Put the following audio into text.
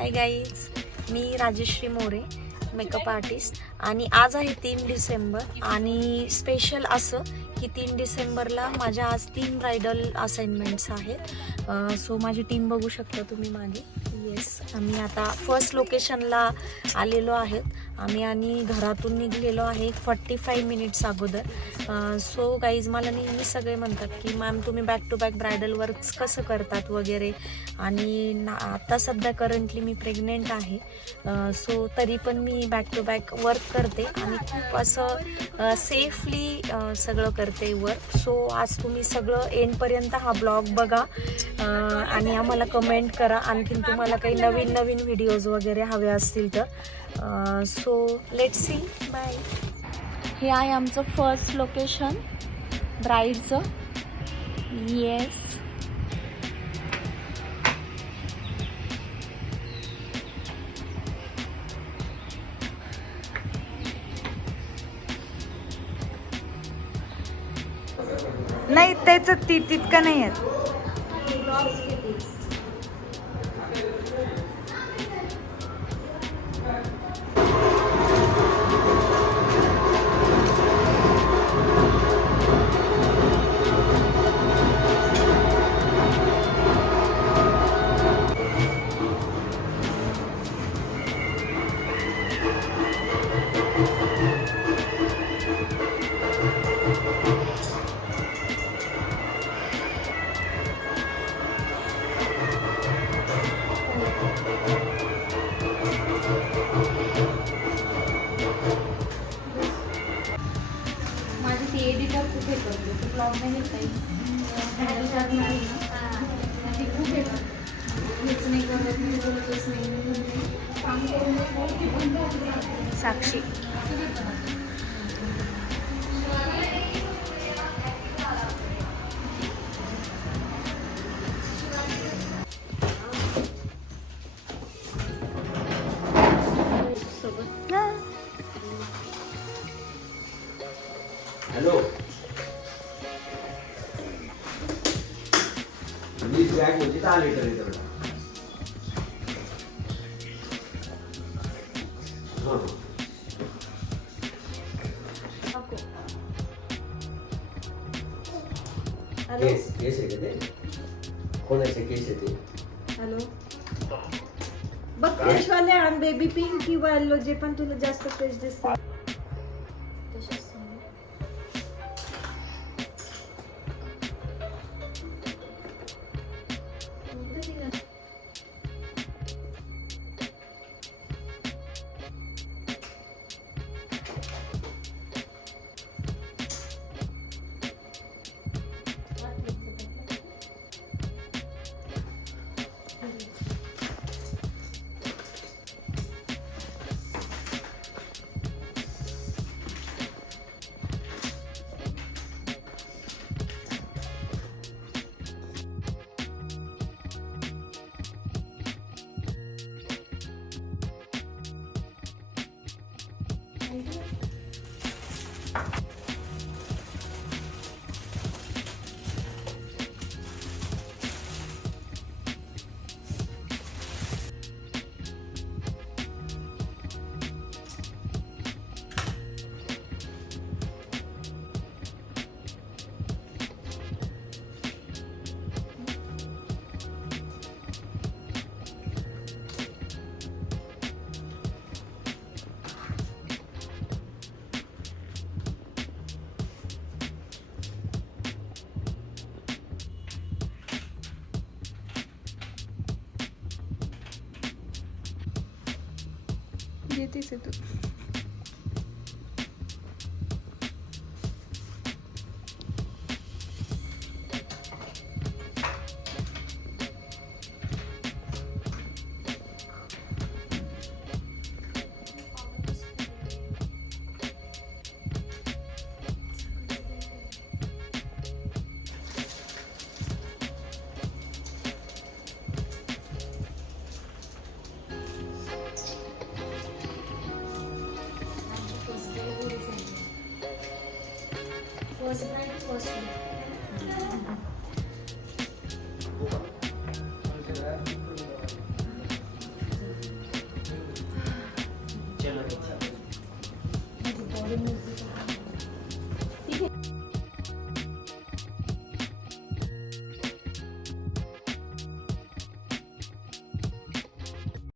Hi guys, मी Rajshri More, makeup artist. आणि आज आहे 3 डिसेंबर आणि स्पेशल असं की 3 डिसेंबरला माझ्या आज 3 ब्रायडल असाइनमेंट्स आहेत. सो माझी टीम बघू शकता तुम्ही मागे. येस, आम्ही आता फर्स्ट लोकेशनला आलेलो आहेत आम्ही आणि घरातून निघलेलो आहे 45 मिनिट्स अगोदर. सो गाईज, मला नेहमी सगळे म्हणतात की मॅम तुम्ही back to back bridal works कसं करतात वगैरे. आणि आता सध्या करंटली मी प्रेग्नेंट आहे. सो तरी पण मी बॅक टू बॅक वर्क करते आणि खूप असं सेफली सगळं करते वर्क. सो आज तुम्ही सगळं एंडपर्यंत हा ब्लॉग बघा आणि आम्हाला कमेंट करा आणखीन तुम्हाला काही नवीन नवीन व्हिडिओज वगैरे हवे असतील तर. So let's see. बाय. हे आहे आमचं फर्स्ट लोकेशन ब्राईडचं. येस, नाही त्याचं तितकं नाही आहेत. माझी ती एडिटर कुठे करते तू ब्लॉग नाही घेत काही नाही ती कुठे करते हेच नाही करत मी बोलतच नाही काम करून साक्षी हॅलो, वीस बॅग होती 10 लिटर इथं. हॅलो केस आहे का ते? कोणाचे केस आहे ते? हॅलो, बघ फ्रेशवाले आण बेबी पिंक किंवा येलो जे पण तुला जास्त फ्रेश दिसतं. येतेच आहे तू. First bride, first week. चलो